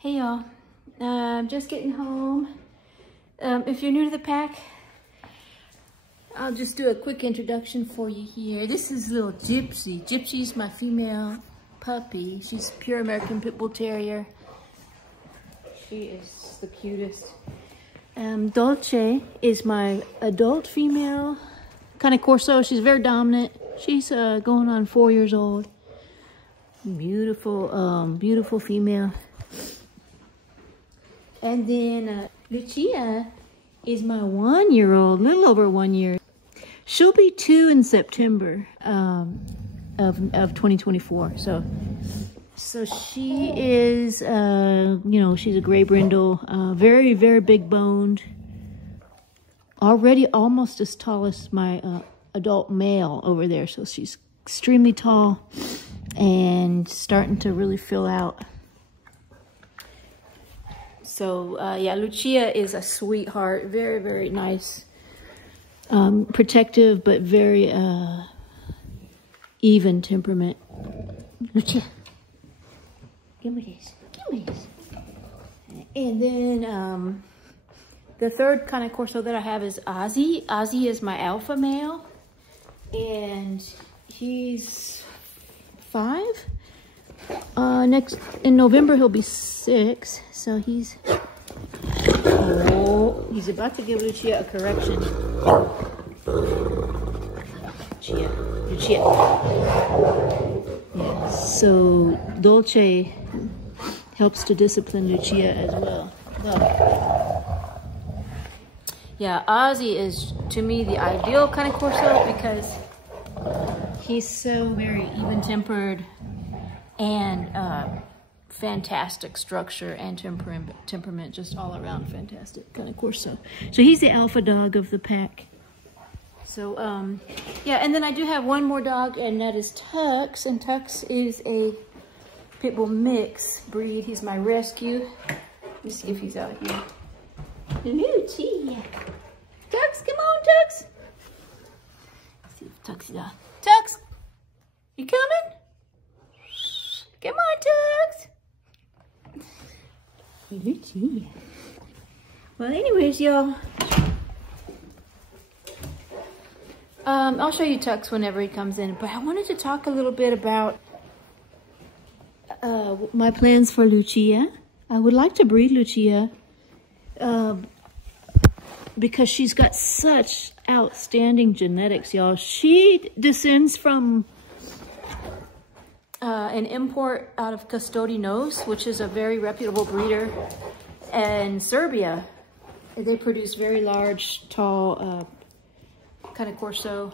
Hey y'all, I'm just getting home. If you're new to the pack, I'll just do a quick introduction for you here. This is little Gypsy. Gypsy's my female puppy. She's pure American Pitbull Terrier. She is the cutest. Dolce is my adult female Cane Corso. She's very dominant. She's going on 4 years old. Beautiful, beautiful female. And then Lucia is my 1 year old, little over 1 year. She'll be 2 in September of 2024. So she is, you know, she's a gray brindle, very, very big boned. Already almost as tall as my adult male over there. So she's extremely tall and starting to really fill out. So, yeah, Lucia is a sweetheart. Very, very nice. Protective, but very even temperament. Lucia, give me this. Give me this. And then the third Cane Corso that I have is Ozzy. Ozzy is my alpha male. And he's 5. In November he'll be 6, so he's about to give Lucia a correction. Lucia. Yeah, so Dolce helps to discipline Lucia as well. But yeah, Ozzy is to me the ideal Cane Corso because he's so very even-tempered and fantastic structure and temperament, just all around fantastic Cane Corso. So he's the alpha dog of the pack. So yeah, and then I do have one more dog, and that is Tux. And Tux is a Pitbull mix breed. He's my rescue. Let me see if he's out here. Lucia. Tux, come on, Tux. Let's see if Tux is out. Tux, you coming? Come on, Tux. Lucia. Well, anyways, y'all. I'll show you Tux whenever he comes in. But I wanted to talk a little bit about my plans for Lucia. I would like to breed Lucia because she's got such outstanding genetics, y'all. She descends from an import out of Custodi Nos, which is a very reputable breeder in Serbia. They produce very large, tall Cane Corso.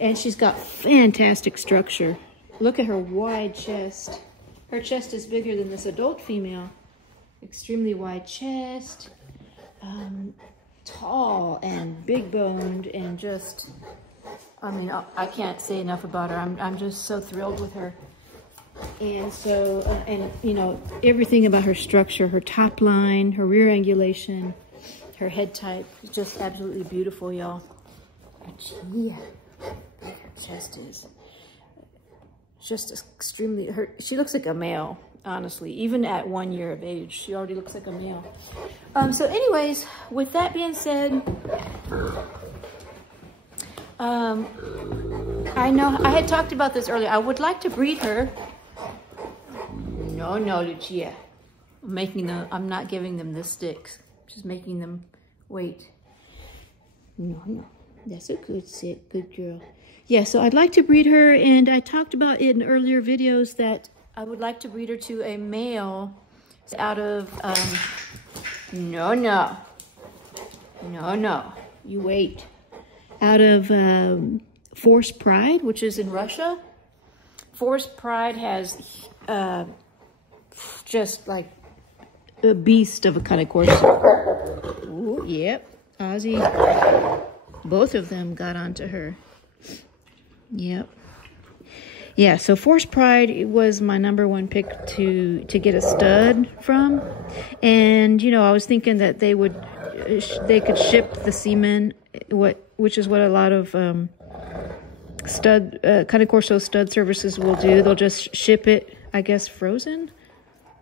And she's got fantastic structure. Look at her wide chest. Her chest is bigger than this adult female. Extremely wide chest. Tall and big boned and just... I mean, I can't say enough about her. I'm just so thrilled with her. And so, and you know, everything about her structure, her top line, her rear angulation, her head type is just absolutely beautiful, y'all. Yeah, her chest is just extremely, she looks like a male, honestly. Even at 1 year of age, she already looks like a male. So anyways, with that being said, I know I had talked about this earlier. I would like to breed her. No, Lucia. I'm not giving them the sticks. Just making them wait. No. That's a good girl. Yeah, so I'd like to breed her, and I talked about it in earlier videos that I would like to breed her to a male out of, no. You wait. Out of Force Pride, which is in Russia. Force Pride has just like a beast of a Cane Corso. Ooh, yep, Ozzy. Both of them got onto her. Yep. Yeah, so Force Pride was my #1 pick to get a stud from. And, you know, I was thinking that they could ship the semen, which is what a lot of Cane Corso stud services will do. They'll just ship it I guess, frozen.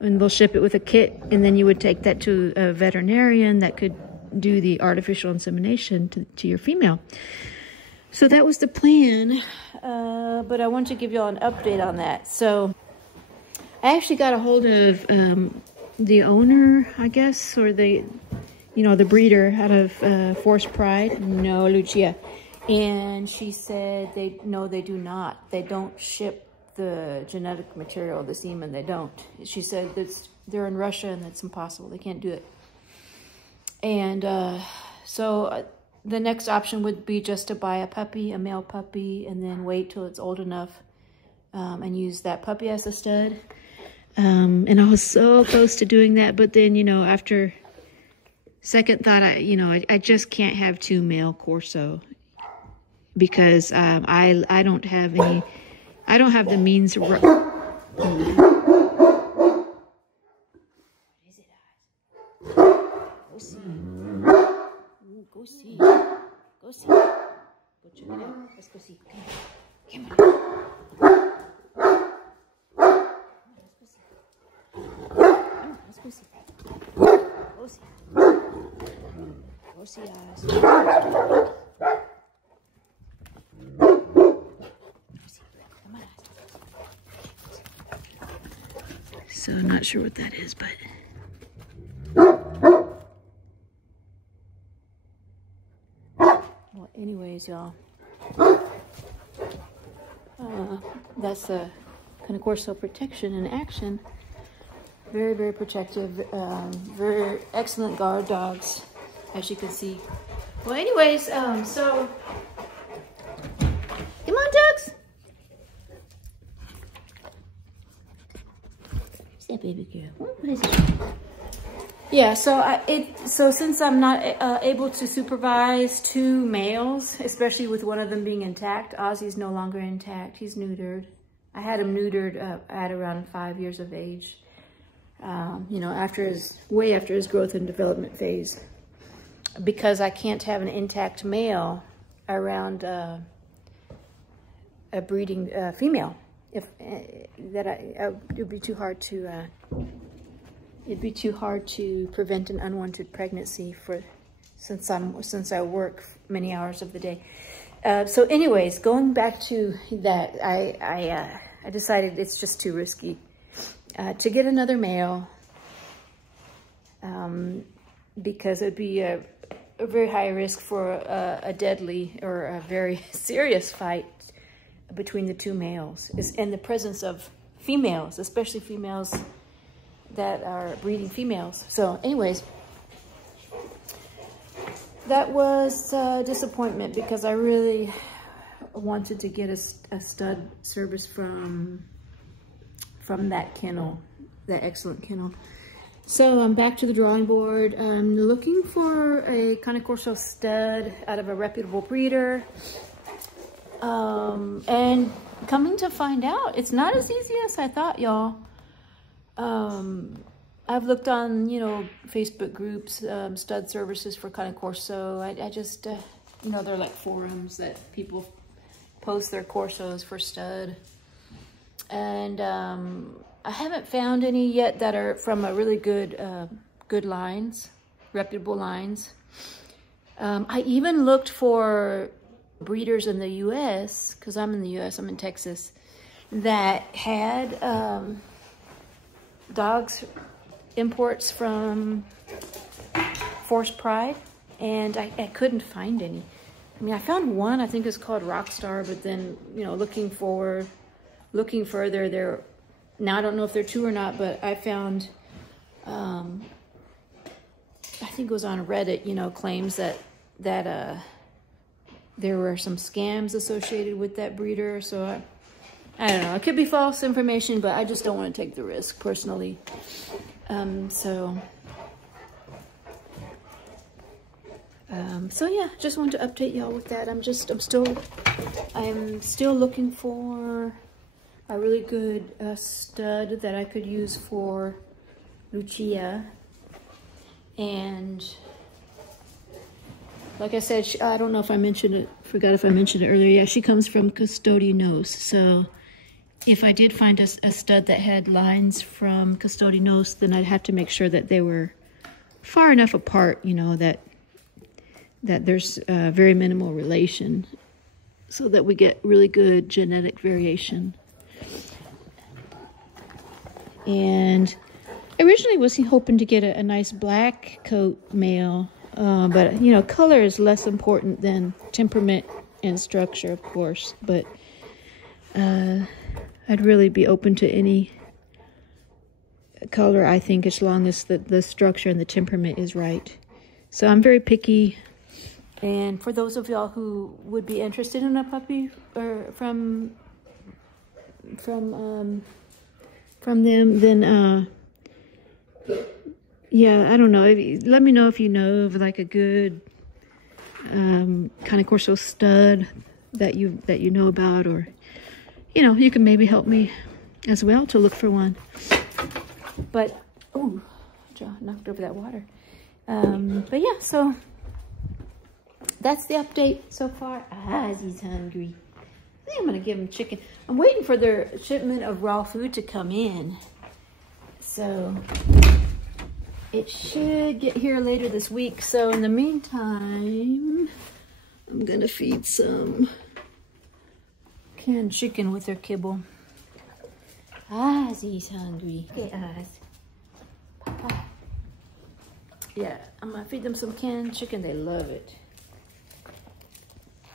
And they'll ship it with a kit, and then you would take that to a veterinarian that could do the artificial insemination to your female. So that was the plan, but I want to give y'all an update on that. So I actually got a hold of the owner, I guess, or the breeder out of Force Pride. No, Lucia. And she said they do not. They don't ship the genetic material, the semen. They don't. She said that they're in Russia and that's impossible. They can't do it. And so the next option would be just to buy a puppy, a male puppy, and then wait till it's old enough and use that puppy as a stud. And I was so close to doing that, but then, after second thought, I just can't have 2 male Corso because I don't have any, I don't have the means. What is it? Go see. Go see. Go see. Go check it out. Let's go see. Come on. Come on. Let's go see. Go see. Go see us. So I'm not sure what that is, but well, anyways, y'all, that's a Cane Corso protection in action. Very, very protective, very excellent guard dogs, as you can see. Well, anyways, so come on, ducks. Where's that baby girl? What is it? Yeah, so since I'm not able to supervise 2 males, especially with one of them being intact, Ozzy's no longer intact. He's neutered. I had him neutered at around 5 years of age. Way after his growth and development phase, because I can't have an intact male around a breeding female. If it would be too hard to it'd be too hard to prevent an unwanted pregnancy since I work many hours of the day. So anyways, going back to that, I decided it's just too risky to get another male, because it would be a very high risk for a deadly or a very serious fight between the 2 males, is in the presence of females, especially females that are breeding females. So anyways, that was a disappointment because I really wanted to get a stud service from that kennel, that excellent kennel. So I'm back to the drawing board. I'm looking for a Cane Corso stud out of a reputable breeder. And coming to find out, it's not as easy as I thought, y'all. I've looked on, Facebook groups, stud services for Cane Corso. I just, they're like forums that people post their Corsos for stud. And I haven't found any yet that are from a really good lines, reputable lines. I even looked for breeders in the U.S., because I'm in the U.S., I'm in Texas, that had dogs imports from Force Pride, and I couldn't find any. I mean, I found one, I think it's called Rockstar, but then, looking further, there. Now, I don't know if they're true or not, but I found, I think it was on Reddit, claims that there were some scams associated with that breeder. So I don't know. It could be false information, but I just don't want to take the risk personally. So yeah, just wanted to update y'all with that. I'm still looking for a really good stud that I could use for Lucia. And like I said, I don't know if I mentioned it, forgot if I mentioned it earlier. Yeah, she comes from Custodi Nos. So if I did find a stud that had lines from Custodi Nos, then I'd have to make sure that they were far enough apart, you know, that there's very minimal relation, so that we get really good genetic variation. And originally was hoping to get a nice black coat male, but you know, color is less important than temperament and structure, of course. But I'd really be open to any color, I think, as long as the structure and the temperament is right. So I'm very picky. And for those of y'all who would be interested in a puppy or from them, then yeah, I don't know. Let me know if you know of like a good Cane Corso stud that you know about, or you know, you can maybe help me as well to look for one. But oh, Joe knocked over that water. But yeah, so that's the update so far. Ah, he's hungry. I think I'm gonna give him chicken. I'm waiting for their shipment of raw food to come in, so it should get here later this week. So in the meantime, I'm gonna feed some canned chicken with their kibble. He's hungry. Okay, Papa. Yeah, I'm gonna feed them some canned chicken. They love it.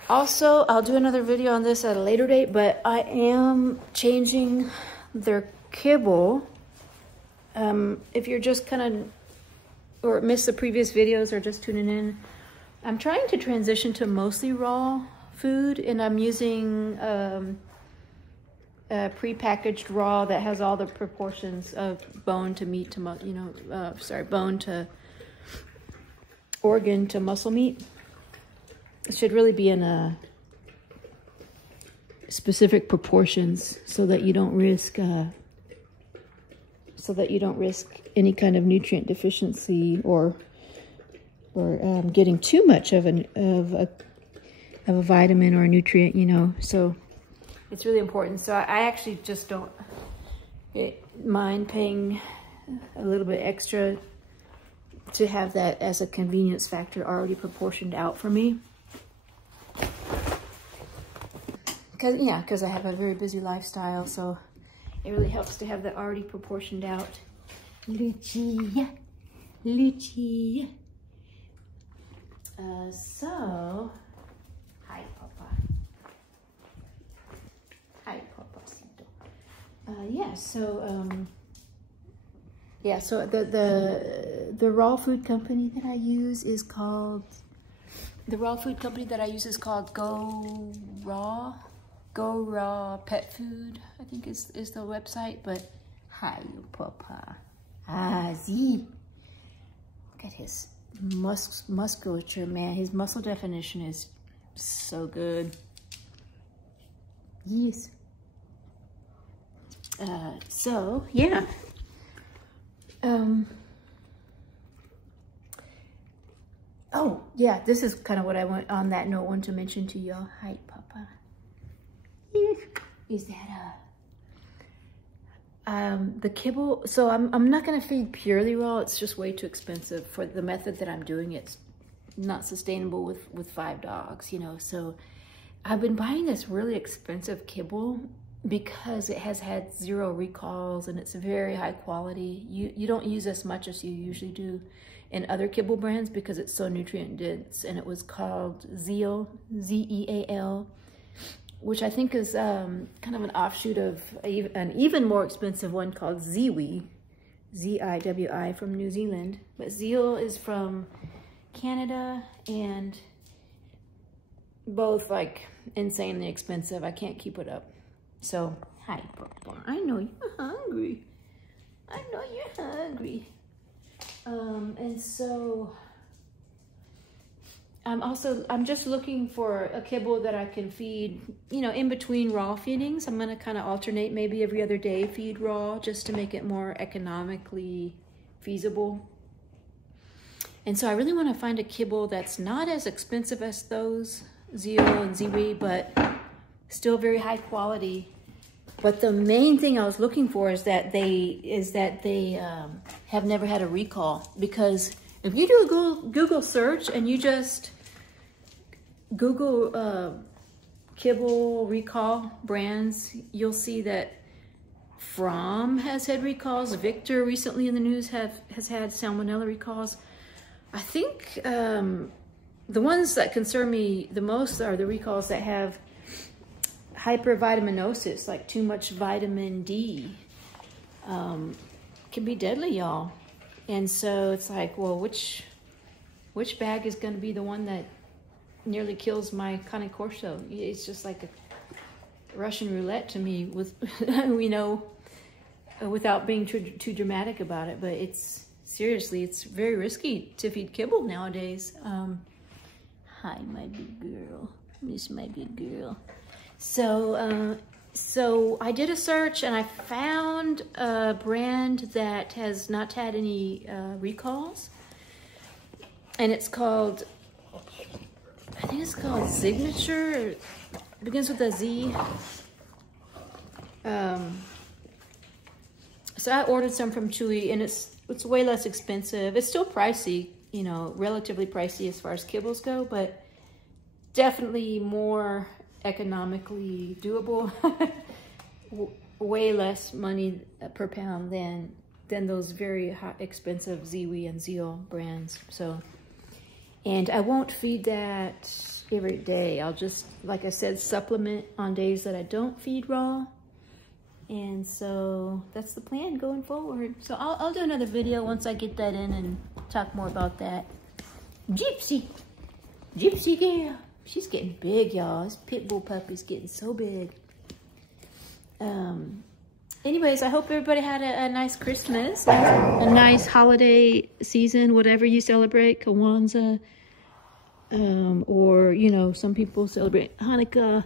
Also, I'll do another video on this at a later date, but I am changing their kibble. If you're just kind of, or missed the previous videos or just tuning in, I'm trying to transition to mostly raw food, and I'm using a pre-packaged raw that has all the proportions of bone to meat to, bone to organ to muscle meat. It should really be in specific proportions so that you don't risk any kind of nutrient deficiency or getting too much of a vitamin or a nutrient, you know. So it's really important. So I actually just don't mind paying a little bit extra to have that as a convenience factor already proportioned out for me. Because I have a very busy lifestyle, so it really helps to have that already proportioned out. Lucia. So, hi, Papa. Hi, Papacito. So the raw food company that I use is called Go Raw Pet Food, I think is the website. But hi, Papa. Z. Look at his musculature, man. His muscle definition is so good. Yes. So yeah. Oh yeah, this is kind of what I want on that note. Want to mention to y'all. Hi, Papa. Is that the kibble? So I'm not gonna feed purely raw. It's just way too expensive for the method that I'm doing. It's not sustainable with 5 dogs, you know. So I've been buying this really expensive kibble because it has had 0 recalls and it's very high quality. You don't use as much as you usually do in other kibble brands because it's so nutrient dense. And it was called Zeal, Z-E-A-L, which I think is kind of an offshoot of an even more expensive one called Ziwi, Z-I-W-I, from New Zealand. But Zeal is from Canada, and both like insanely expensive. I can't keep it up. So, hi, Papa. I know you're hungry. I know you're hungry. And so I'm just looking for a kibble that I can feed, you know, in between raw feedings. I'm gonna kind of alternate, maybe every other day feed raw, just to make it more economically feasible. And so I really want to find a kibble that's not as expensive as those Zeal and Ziwi, but still very high quality. But the main thing I was looking for is that they have never had a recall. Because if you do a Google search and you just Google kibble recall brands, you'll see that From has had recalls. Victor recently in the news has had salmonella recalls. I think the ones that concern me the most are the recalls that have hypervitaminosis, like too much vitamin D. Can be deadly, y'all. And so it's like, well, which bag is going to be the one that nearly kills my Cane Corso? It's just like a Russian roulette to me, with you know, without being too dramatic about it. But it's seriously, it's very risky to feed kibble nowadays. Hi, my big girl. This is my big girl. So I did a search and I found a brand that has not had any recalls, and it's called, I think it's called Signature. It begins with a Z. So I ordered some from Chewy, and it's way less expensive. It's still pricey, you know, relatively pricey as far as kibbles go, but definitely more economically doable. Way less money per pound than those very high, expensive Ziwi and Zeal brands. So, and I won't feed that every day. I'll just, like I said, supplement on days that I don't feed raw. And so that's the plan going forward. So I'll do another video once I get that in and talk more about that. Gypsy girl. She's getting big, y'all. This pit bull puppy's getting so big. Anyways, I hope everybody had a nice Christmas, a nice holiday season, whatever you celebrate, Kwanzaa, or, you know, some people celebrate Hanukkah.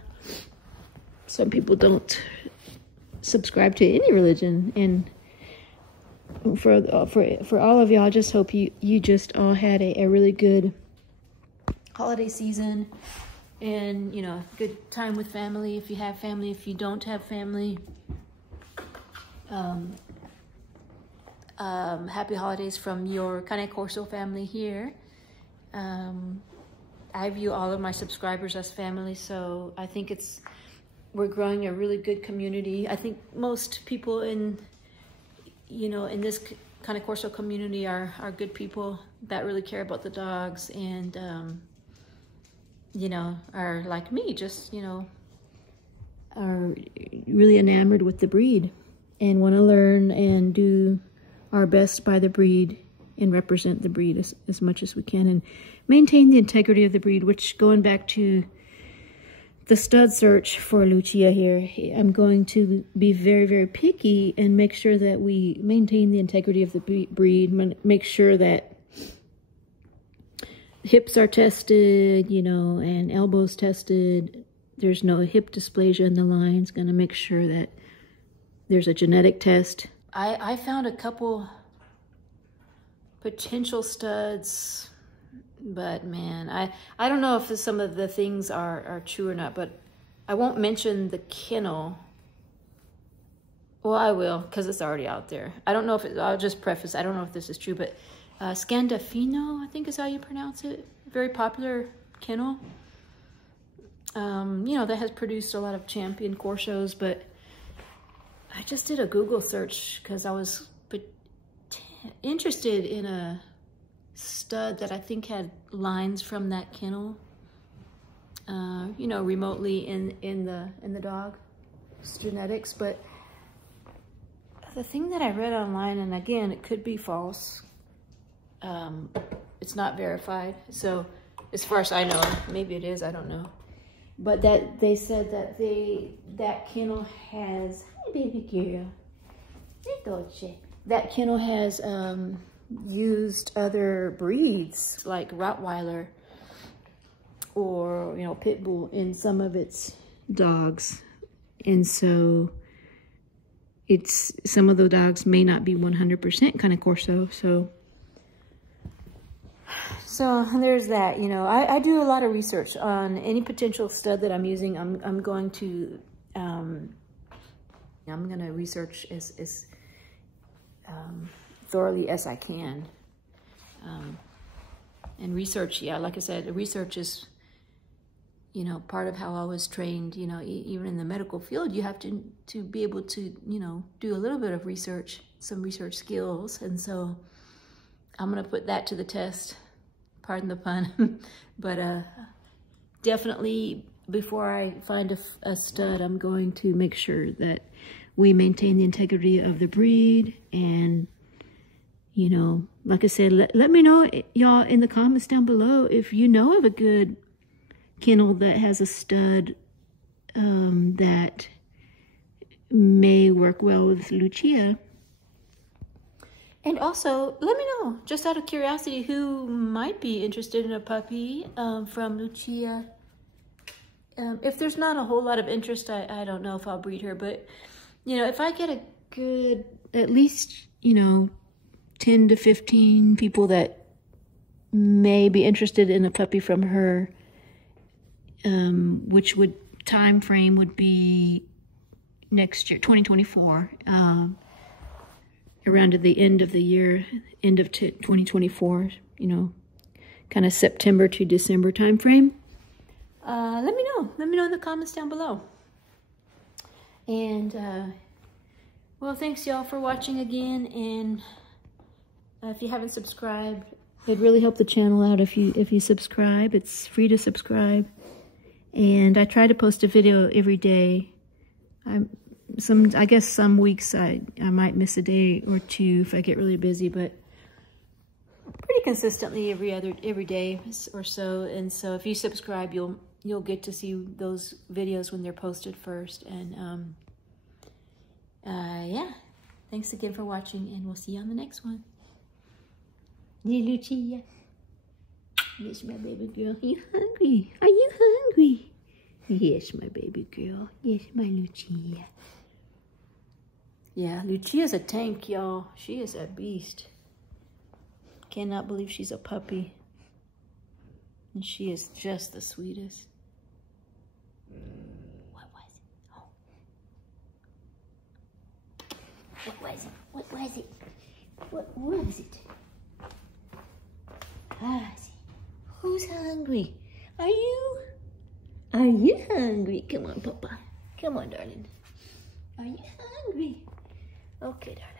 Some people don't subscribe to any religion. And for all of y'all, I just hope you just all had a really good holiday season, and, you know, good time with family if you have family. If you don't have family, happy holidays from your Cane Corso family here. I view all of my subscribers as family, so I think we're growing a really good community. I think most people in this Cane Corso community are good people that really care about the dogs, and you know, are like me, just, you know, are really enamored with the breed and want to learn and do our best by the breed and represent the breed as much as we can and maintain the integrity of the breed, which, going back to the stud search for Lucia here, I'm going to be very, very picky and make sure that we maintain the integrity of the breed, make sure that hips are tested, you know, and elbows tested. There's no hip dysplasia in the lines. Gonna make sure that there's a genetic test. I found a couple potential studs, but man, I don't know if some of the things are true or not, but I won't mention the kennel. Well, I will, because it's already out there. I don't know if I'll just preface, I don't know if this is true, but Scandafino, I think is how you pronounce it. Very popular kennel. You know, that has produced a lot of champion Corsos, but I just did a Google search because I was interested in a stud that I think had lines from that kennel, you know, remotely in the dog's genetics. But the thing that I read online, and again, it could be false, it's not verified, so as far as I know, maybe it is, I don't know, but that they said that that kennel has, hi baby girl, that kennel has used other breeds like Rottweiler or, you know, Pitbull in some of its dogs, and so some of the dogs may not be 100% Cane Corso. So there's that. You know, I do a lot of research on any potential stud that I'm using. I'm going to I'm gonna research as thoroughly as I can. And research, yeah, like I said, research is, you know, part of how I was trained. You know, even in the medical field, you have to be able to, you know, do a little bit of research, some research skills. And so I'm gonna put that to the test, pardon the pun. But definitely before I find a stud, I'm going to make sure that we maintain the integrity of the breed. And, you know, like I said, let me know, y'all, in the comments down below if you know of a good kennel that has a stud that may work well with Lucia. And also, let me know, just out of curiosity, who might be interested in a puppy from Lucia. If there's not a whole lot of interest, I don't know if I'll breed her. But, you know, if I get a good, at least, you know, 10 to 15 people that may be interested in a puppy from her, which would time frame would be next year, 2024, around at the end of the year, end of 2024, you know, kind of September to December time frame. Let me know. Let me know in the comments down below. And well, thanks y'all for watching again. And if you haven't subscribed, it'd really help the channel out if you subscribe. It's free to subscribe. And I try to post a video every day. I guess some weeks I might miss a day or two if I get really busy, but pretty consistently every day or so. And so if you subscribe, you'll get to see those videos when they're posted first. And yeah, thanks again for watching, and we'll see you on the next one. Hey, Lucia. Yes, my baby girl. Are you hungry? Are you hungry? Yes, my baby girl. Yes, my Lucia. Yeah, Lucia's a tank, y'all. She is a beast. Cannot believe she's a puppy. And she is just the sweetest. What was it? Oh. What was it? What was it? What was it? Ah, who's hungry? Are you? Are you hungry? Come on, Papa. Come on, darling. Are you hungry? Okay, darling.